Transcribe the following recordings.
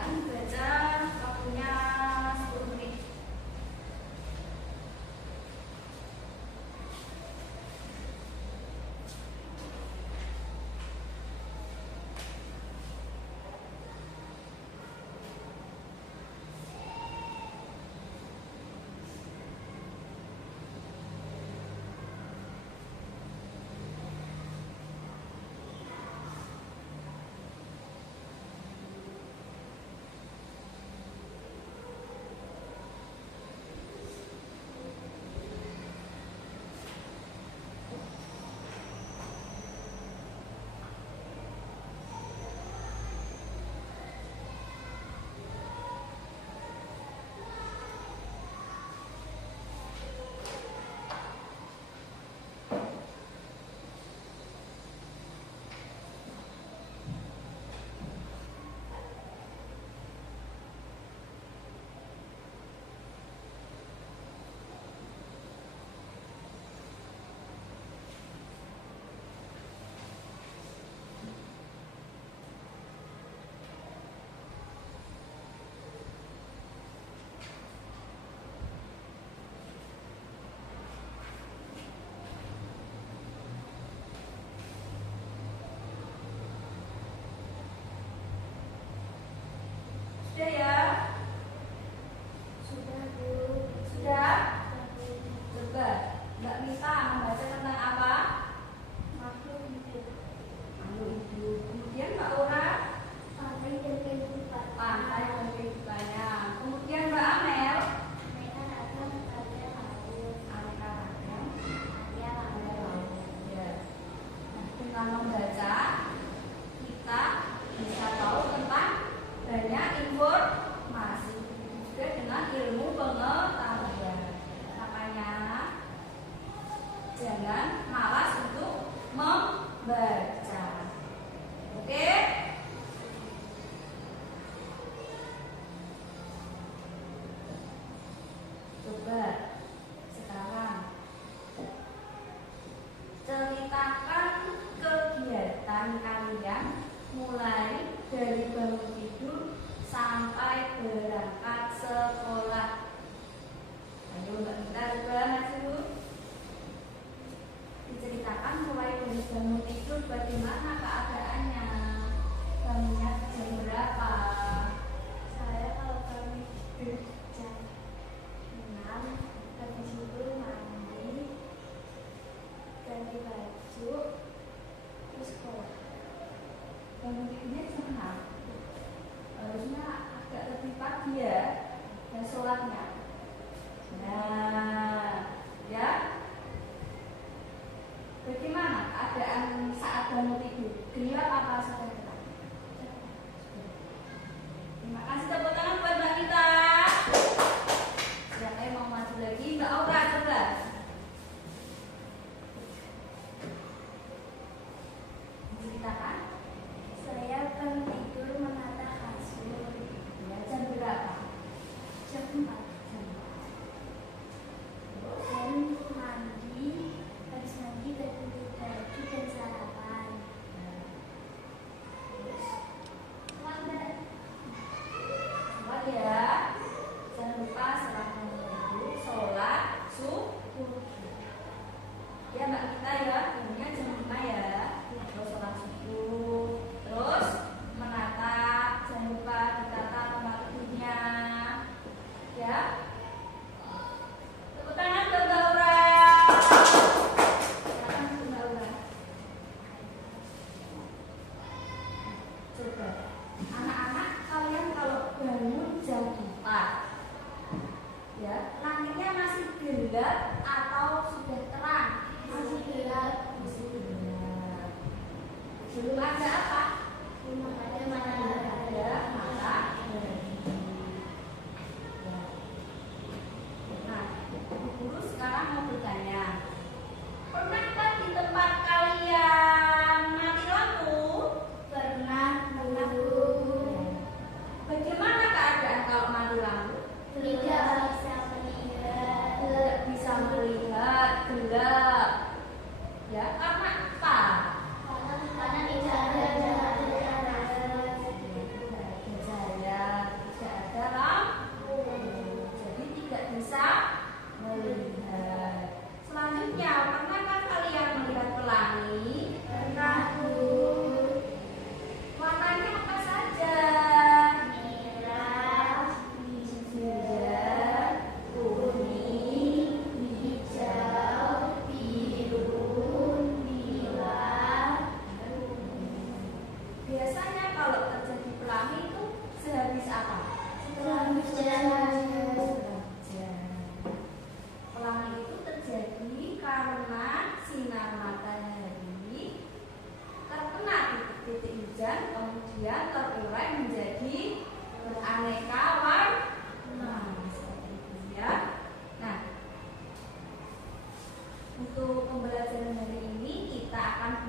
Silakan baca, waktunya 10 menit. Sudah ya? Sudah, Bu. Sudah? Coba Mbak Mita membaca tentang apa? Makhluk hidup. Makhluk hidup. Kemudian Mbak Ora, Pantai dan kehidupan. pantai dan kehidupannya. Kemudian Mbak Amel, Mereka datang pada laut. aneka ragam Area laut. ya. Nah, dengan membaca kita bisa tahu tentang banyak informasi, juga dengan ilmu pengetahuan. Makanya jangan malas untuk membaca. Oke? Coba sekarang ceritakan kegiatan kalian mulai dari bangun tidur sampai berangkat sekolah. Ayo Mbak Mita, coba maju. Diceritakan mulai dari bangun tidur bagaimana keadaannya, bangunnya jam berapa. Saya kalau kami jam 6, habis itu mandi, ganti baju, terus sekolah. Bangun tidurnya jam 6. Harusnya agak lebih pagi ya, dan sholatnya. Nah, ya. Bagaimana keadaan saat bangun tidur? Gelap apa sudah terang? Terima kasih, tepuk tangan buat Mbak Mita. Siapa yang mau maju lagi? Mbak Aura, coba. Ceritakan. Saya bangun tidur menata kasur. Ya, jam berapa? Jam 4. Jam 4. Dan mandi, habis mandi ganti baju dan sarapan. Terus, Lambat. sholat ya. Jangan lupa setelah bangun tidur, sholat subuh. Ya Mbak Mita ya, tidurnya jam 5 ya. Terus sholat subuh. Terus menata, jangan lupa ditata tempat tidurnya. Ya. Tepuk tangan buat Mbak Aura. Silakan Mbak Aura. Coba, anak-anak kalian kalau bangun jam 4, ya, langitnya masih gelap atau sudah terang? Masih gelap. Masih gelap. Belum ada apa? Belum ada Belum matahari. ada matahari. Ya. Nah, Bu Guru sekarang mau bertanya, pernahkah di tempat kalian mati lampu? Pernah, Bu. Bagaimana keadaan kalau mati lampu? Tidak bisa melihat. Tidak bisa melihat, gelap. Ya, karena apa? Karena tidak ada cahaya. Tidak ada cahaya.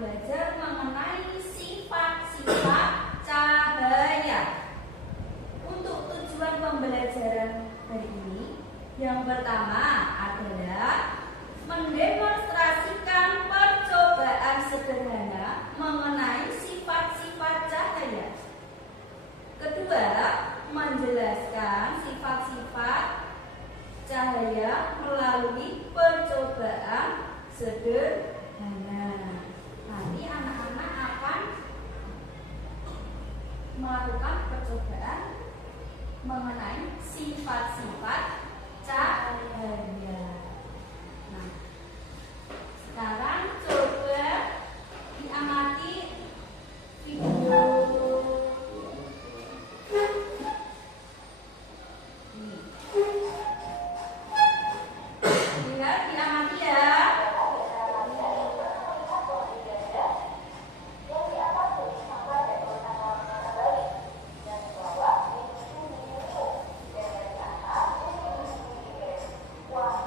belajar mengenai sifat-sifat cahaya. Untuk tujuan pembelajaran hari ini, yang pertama adalah mendemonstrasikan percobaan sederhana mengenai sifat-sifat cahaya. Kedua, menjelaskan sifat-sifat cahaya melalui percobaan sederhana. Nanti anak-anak akan melakukan percobaan mengenai sifat-sifat cahaya. Nah, sekarang coba diamati video ini. Lihat, diamati ya. Wah,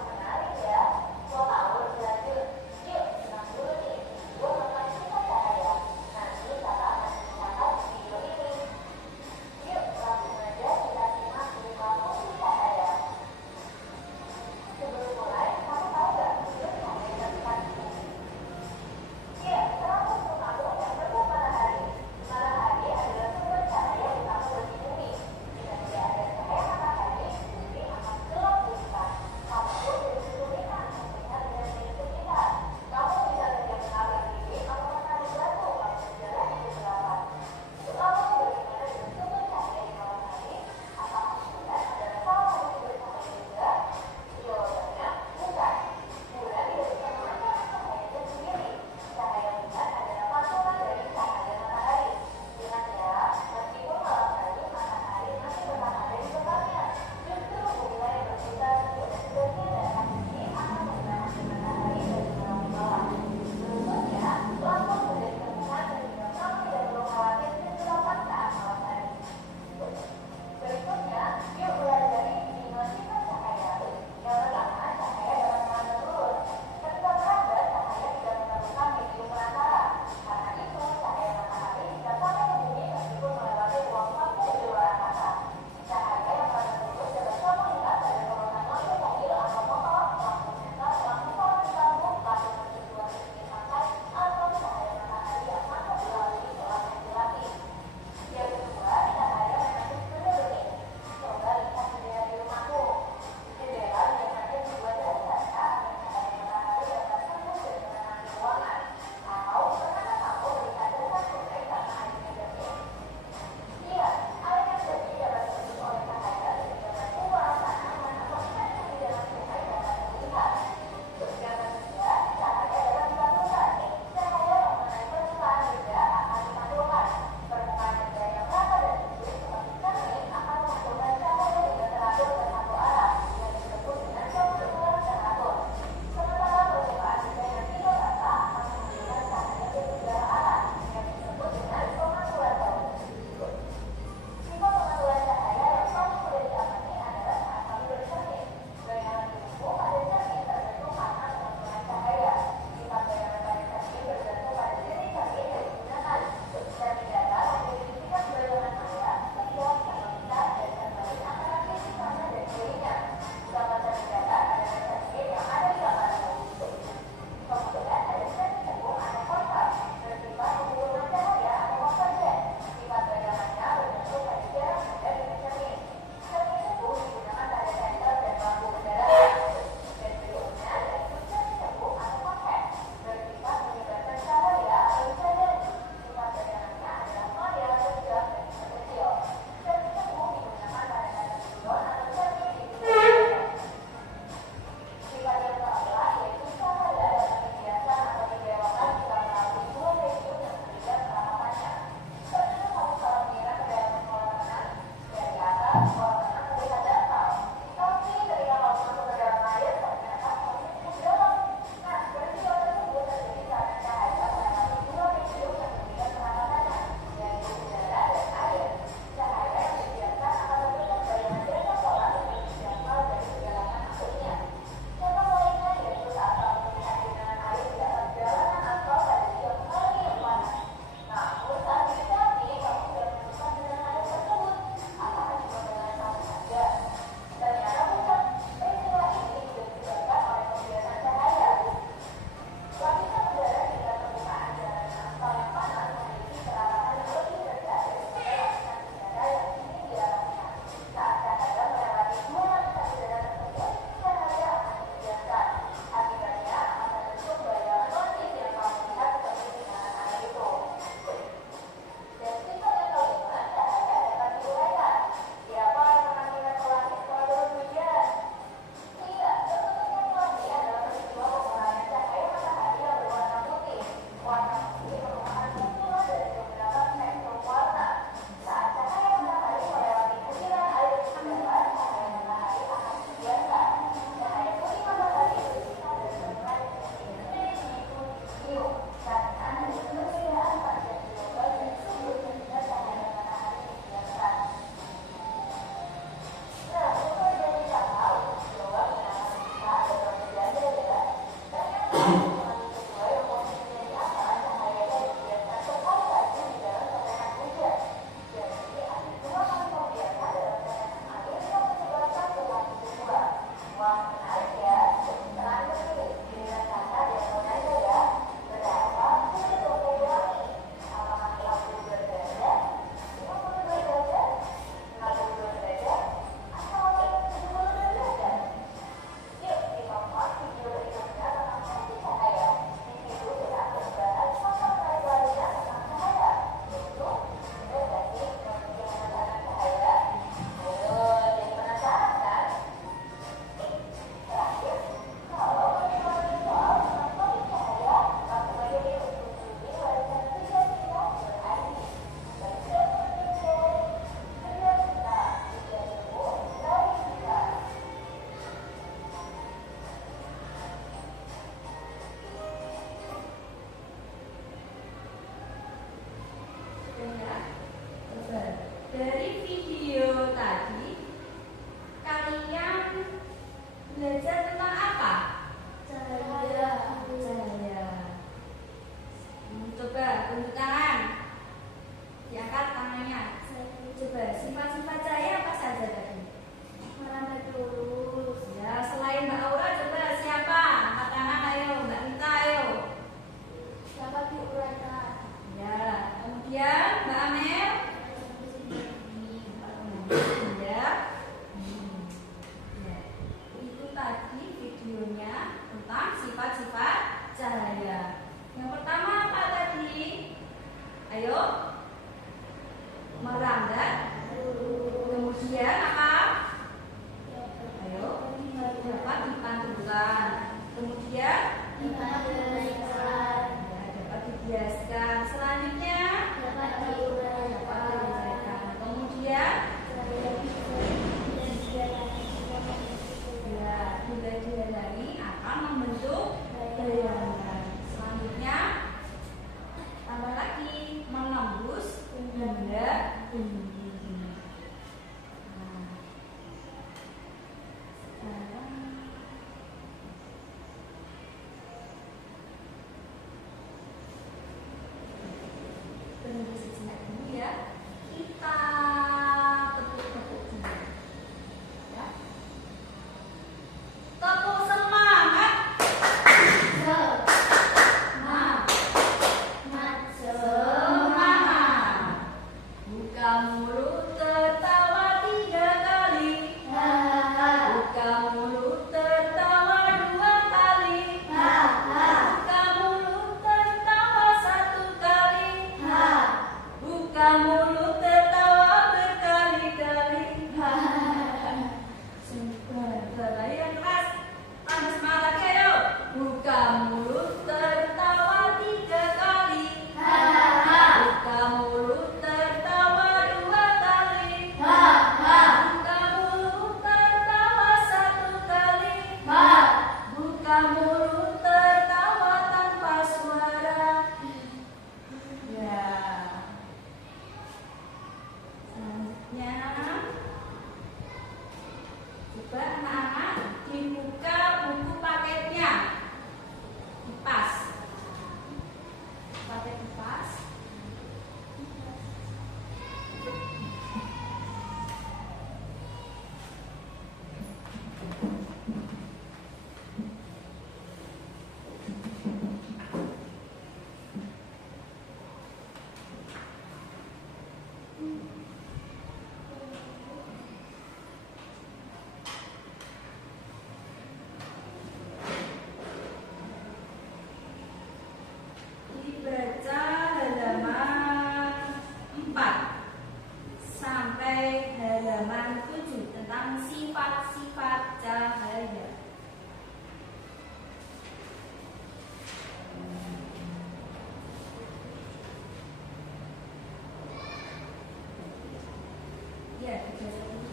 Ya, digeser dulu.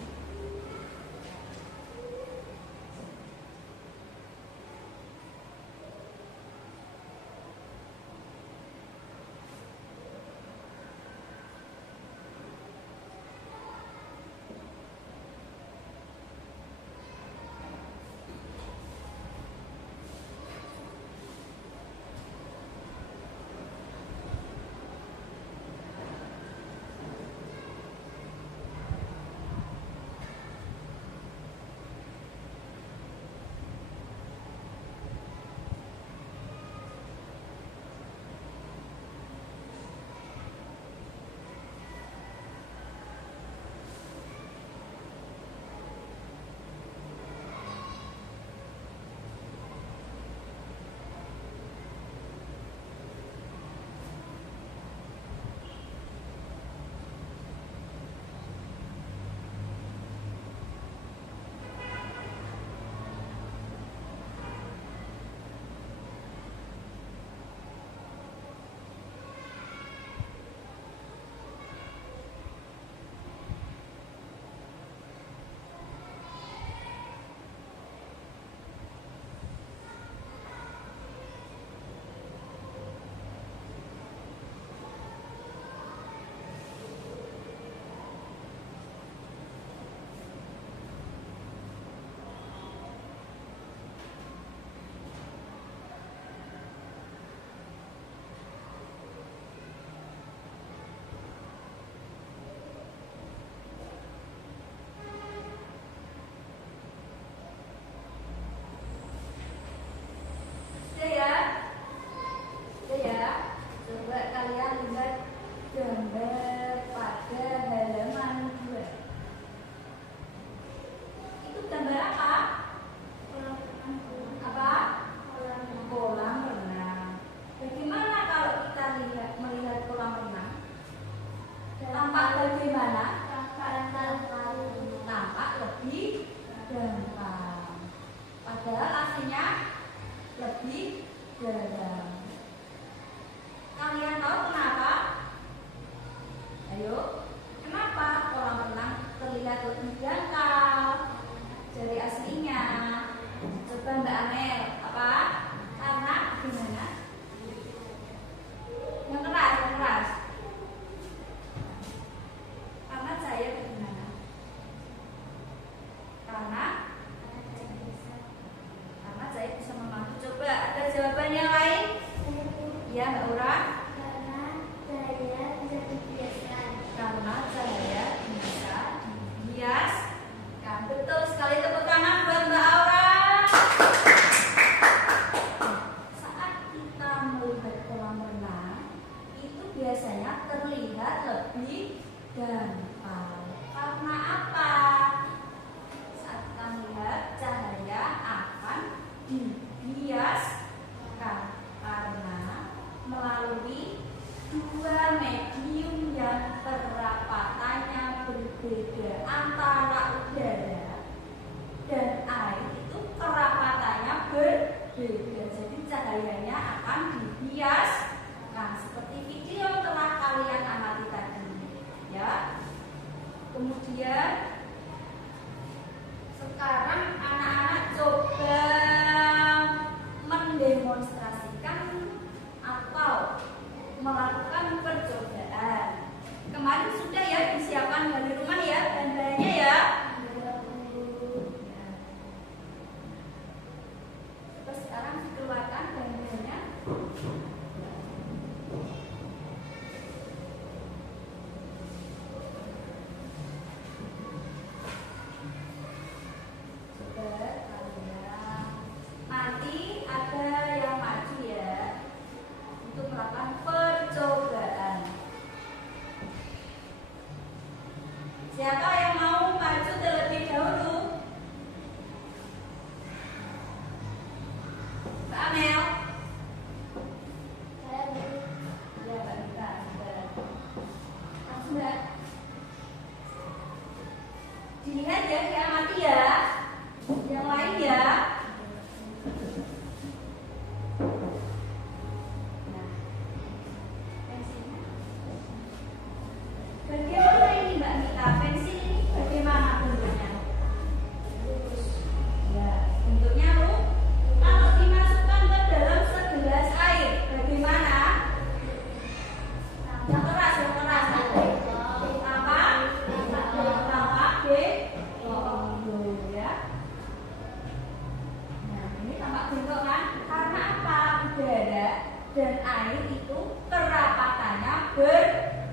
Kemarin sudah ya disiapkan dari rumah ya bahan-bahan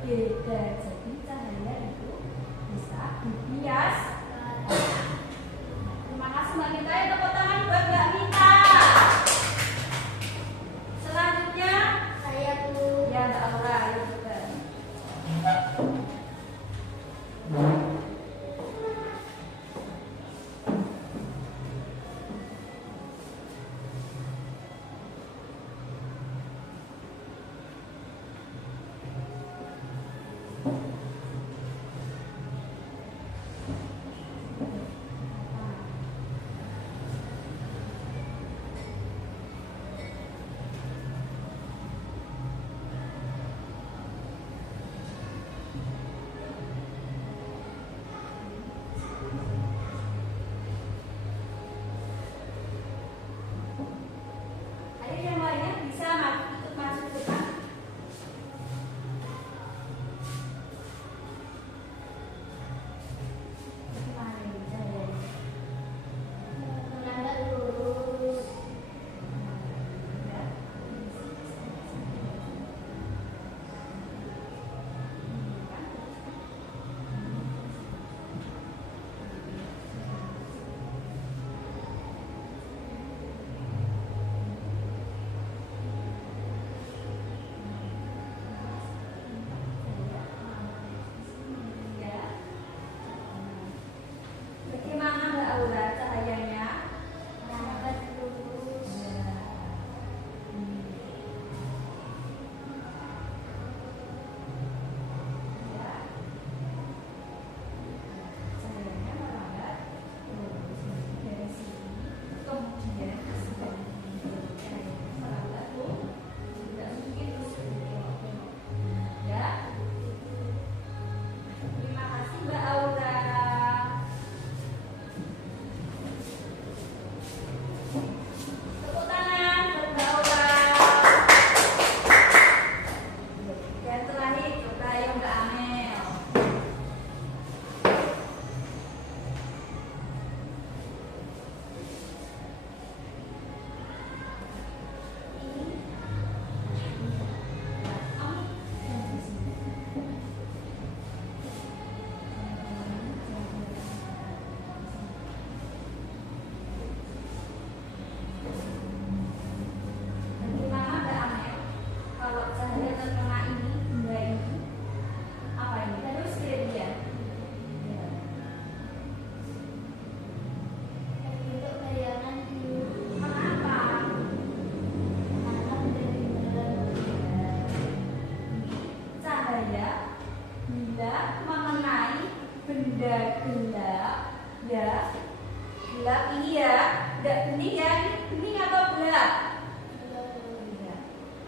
beda. Jadi cahaya itu bisa dibias. Terima kasih Mbak Mita. Ya, tepuk tangan buat Mbak Mita. Selanjutnya Saya Bu. ya Mbak Aura, ayo juga. Ayo yang lainnya bisa ikut maju ke depan. Gimana ini cahayanya? Menambah lurus. Ya. Ya. Bagaimana Mbak Aura cahayanya? Menambah lurus. Ya. Cahayanya merambat lurus dari sini, kemudian ke sini. Cahayanya merambat lurus, tidak mungkin terus belok-belok. Ya. Terima kasih Mbak Aura. Tepuk tangan buat Mbak Aura. Dan terakhir kita yang Mbak Amel. Bagaimana Mbak Amel? Kalau cahaya terkena ini, benda ini, apa ini? Terus dia. Bentuk bayangan di Kenapa? dalam dari dalam. Cahaya bila mengenai benda gelap, ya gelap ini ya, tidak bening ya, ini bening atau gelap? Ya.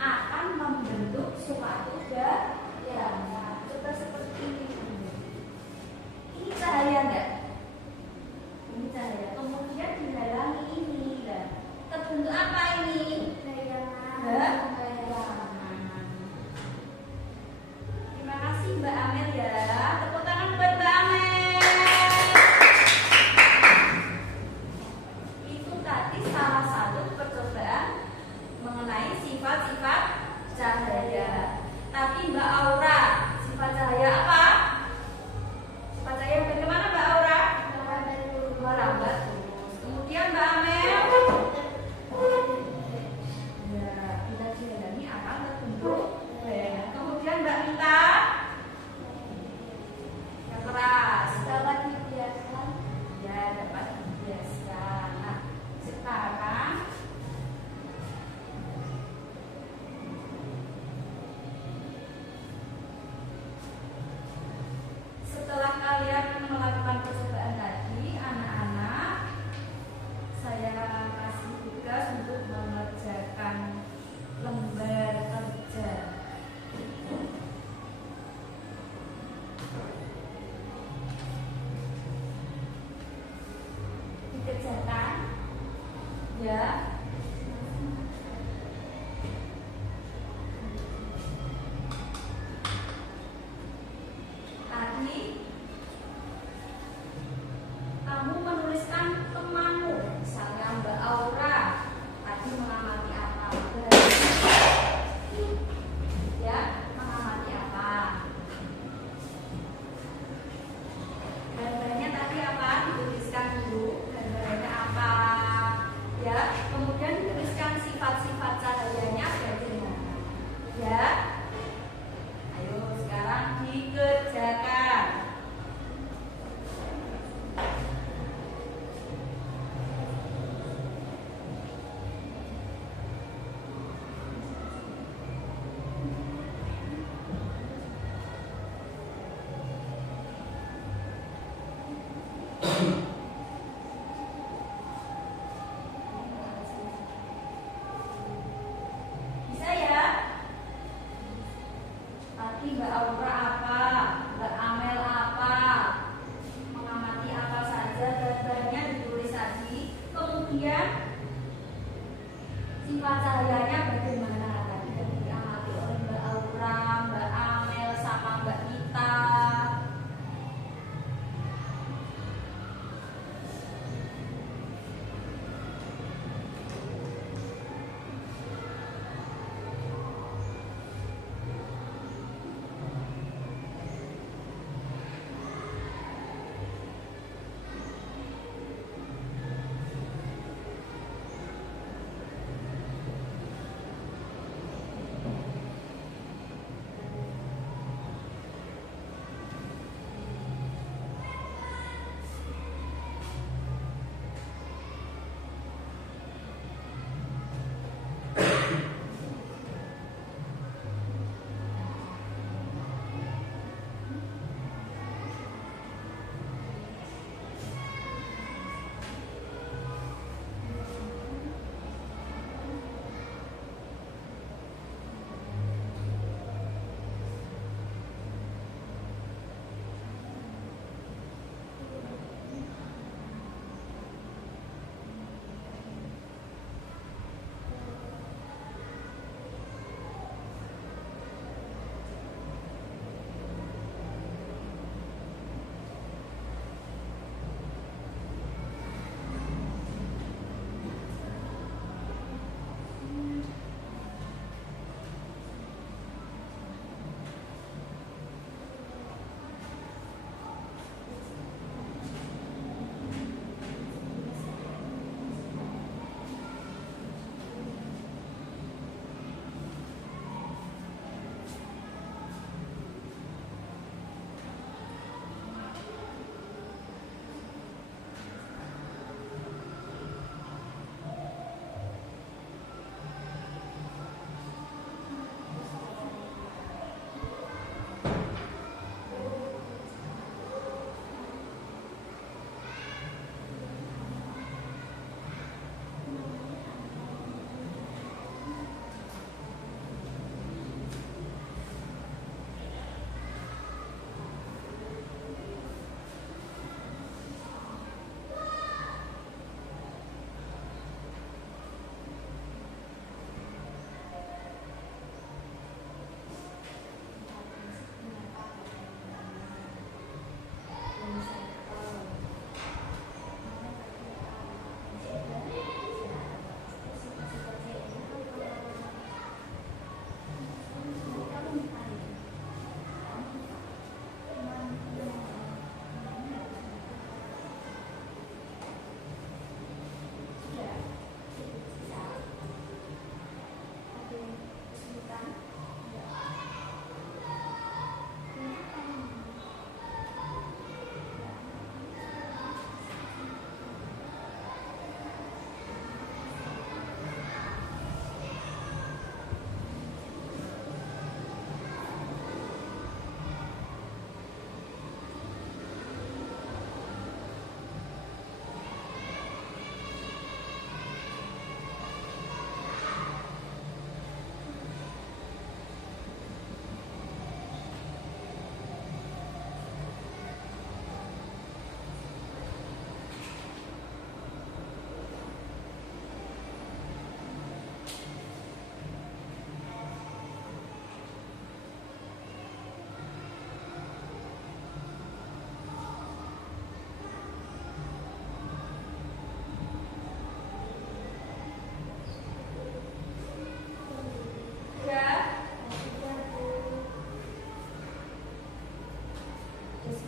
Akan membentuk suatu bayangan. Coba seperti ini. Ini cahaya enggak? Ini cahaya. Kemudian dihalangi ini, lah. Terbentuk apa ini? Bayangan. Bayangan. Terima kasih Mbak Amel ya. Tepuk tangan buat Mbak Amel. Itu tadi salah satu percobaan mengenai sifat-sifat cahaya. Tapi Mbak Aura, sifat cahaya apa? Sifat cahaya yang bagaimana Mbak Aura? Merambat lurus. Kemudian Mbak Amel, ya bila dihalangi akan terbentuk bayangan. Kemudian Mbak Mita, yang keras. Dapat dibiarkan. Ya dapat dibiaskan. Nah, sekarang setelah kalian melakukan percobaan tadi, anak-anak, saya kasih tugas untuk mengerjakan lembar kerja.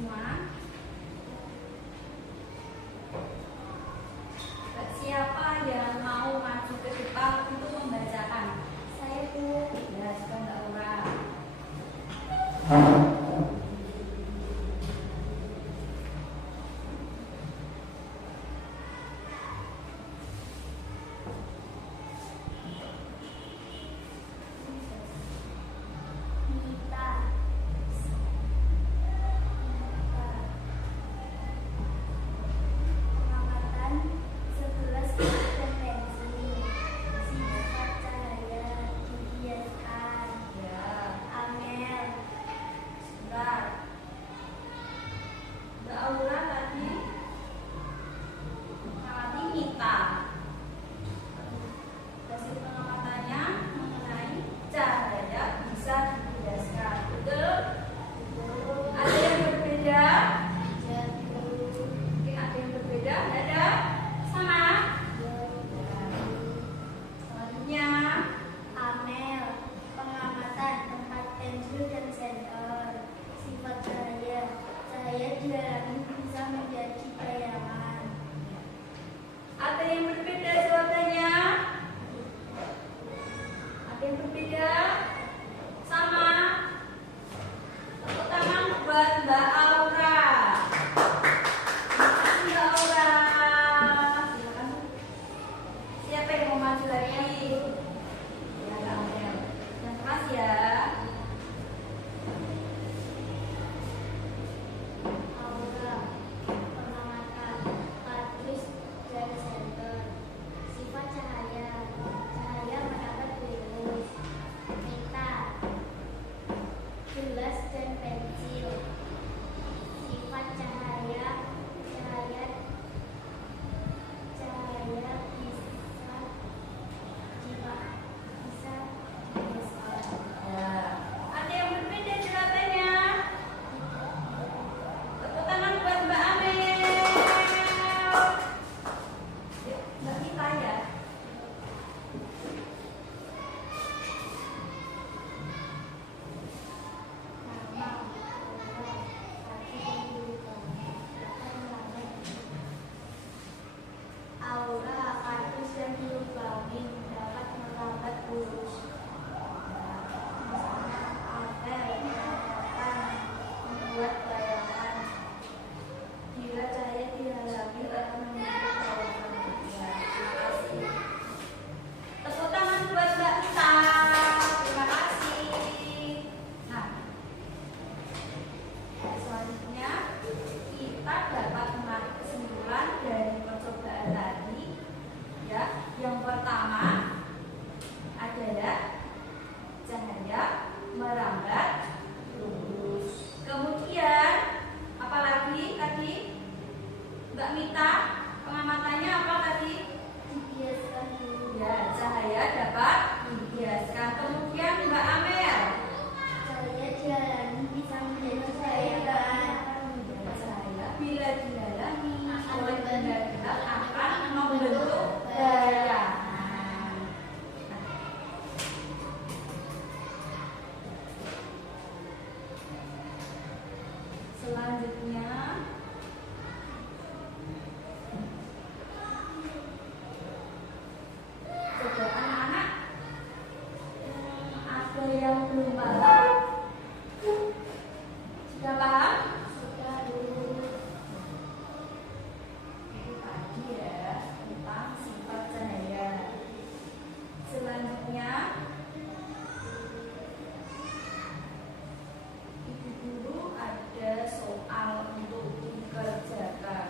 semua. Siapa yang mau maju ke depan untuk membacakan? Saya Bu. Ya, sudah Mbak Aura. Nita. Pengamatan 11 kompetensi. Sifat cahaya dibiaskan. Ya, Amel. sebentar. Mbak Aura tadi Nita. Hasil pengamatannya mengenai cahaya bisa dibiaskan. Betul? Ada yang berbeda? Mungkin ada yang berbeda? Ada? Sama? Selanjutnya Amel. Pengamatan tempat pensil dan senter. Sifat cahaya. Cahaya dialami bisa menjadi bayangan. ada yang berbeda jawabannya? Ada yang berbeda? Sama? Tepuk tangan buat Mbak Aura. Terima kasih Mbak Aura. Silakan. Siapa yang mau maju lagi? Ya, Mbak Amel. Yang keras ya. Aura. Pengamatan kardus dan senter. Sifat cahaya. Cahaya merambat virus. Nita. Gelas dan pensil. Sifat cahaya. Cahaya bisa dibiaskan. Ya. Ada yang berbeda jawabannya? Tepuk tangan buat Mbak Amel. Yuk, Mbak Mita ya. Aura, kardus dan biru kelamin dapat merambat virus. Apel, pengamatan membuat bayangan. Bila cahaya dihalangi akan membentuk bayangan. Ya, terima kasih. Tepuk tangan buat Mbak Mita. Terima kasih. Nah, selanjutnya kita dapat menarik kesimpulan dari percobaan tadi. Ya, yang pertama adalah cahaya merambat lurus. Kemudian apalagi tadi Mbak Mita pengamatannya apa tadi? Dibiaskan dulu. Ya, cahaya dapat dibiaskan. Kemudian Mbak Amel, Cahaya dihalangi bisa menjadi bayangan. cahaya bila dihalangi oleh benda gelap akan membentuk bayangan. Nah, selanjutnya coba anak-anak ada yang belum paham? Sudah paham? Sudah dulu. Itu tadi ya tentang sifat cahaya. Selanjutnya Ibu guru ada soal untuk dikerjakan.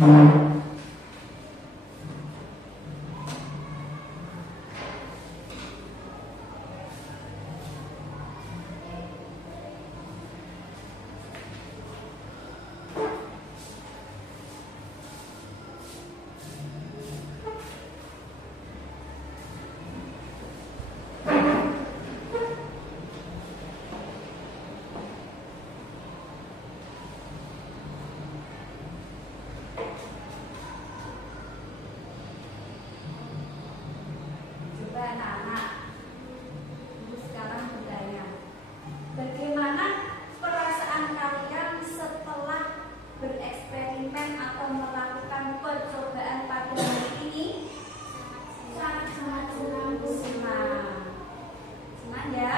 Coba anak-anak, ibu sekarang bertanya, bagaimana perasaan kalian setelah bereksperimen atau melakukan percobaan pada hari ini? Sangat senang. Senang ya?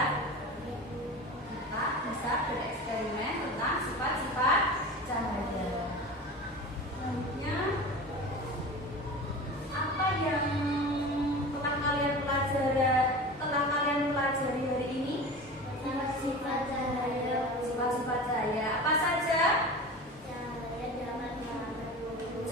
Kita bisa bereksperimen tentang sifat-sifat cahaya. Selanjutnya, apa yang telah kalian pelajari hari ini? Sifat cahaya. Sifat-sifat cahaya. Apa saja?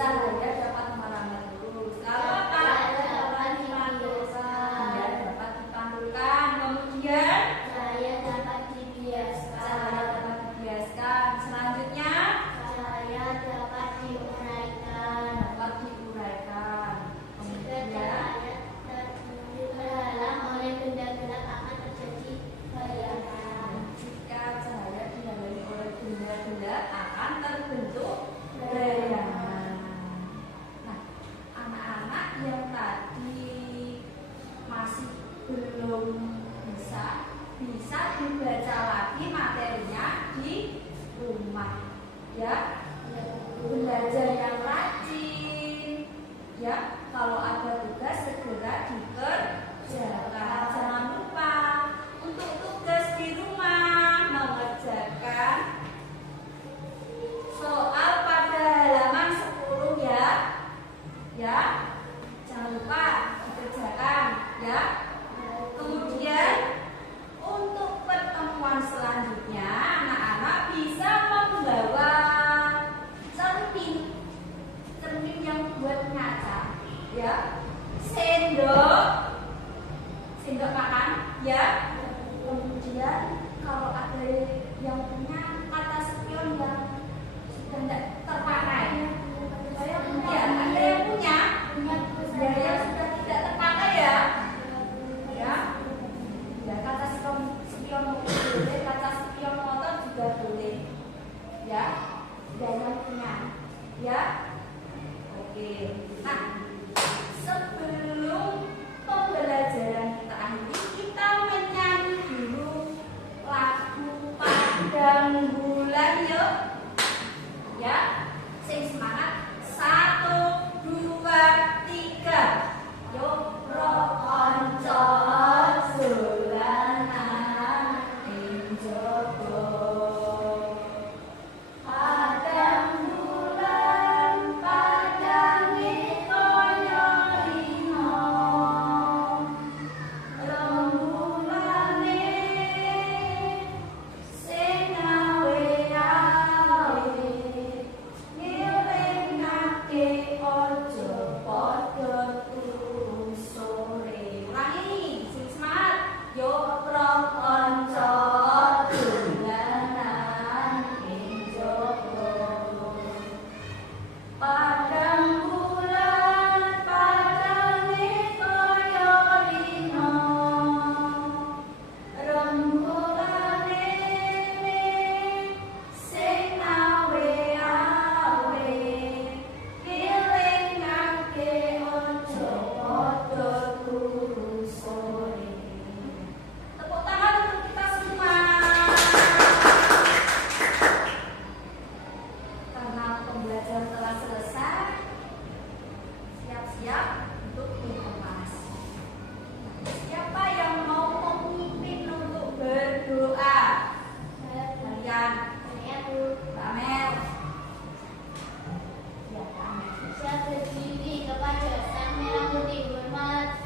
Cahaya dapat merambat lurus. Kalau apa? Dapat dipantulkan. Ya, dapat dipantulkan. Kemudian Cahaya dapat dibiaskan. cahaya dapat dibiaskan. Selanjutnya Cahaya dapat diuraikan. dapat diuraikan. Jika Kemudian cahaya terhalang oleh benda gelap akan terjadi bayangan. jika cahaya dihalangi oleh benda gelap akan terbentuk bayangan. Nah, anak-anak yang tadi masih belum bisa dibaca lagi materinya di rumah, ya. Belajar yang rajin, ya. Kalau ada tugas segera dikerjakan. Jangan lupa untuk tugas di rumah mengerjakan soal pada halaman 10 ya. Ya. Jangan lupa dikerjakan ya. Kemudian untuk pertemuan selanjutnya anak-anak bisa membawa cermin yang buat ngaca ya, sendok makan ya. Kemudian kalau ada yang punya kata spion yang sudah tidak terpakai ya, ada yang punya ya, yang sudah tidak terpakai ya, kata spion boleh, kata spion motor juga boleh ya, dan yang punya ya. Oke, nah sebelum pembelajaran kita akhiri, kita menyanyi dulu lagu Padang Bulan yuk ya. Sing semangat, 1, 2, 3. Yuk roh konco dolanan ing jaba. Padang bulan padange kaya lino, rembulan Saya berdiri kepada Sang Merah Putih, hormat.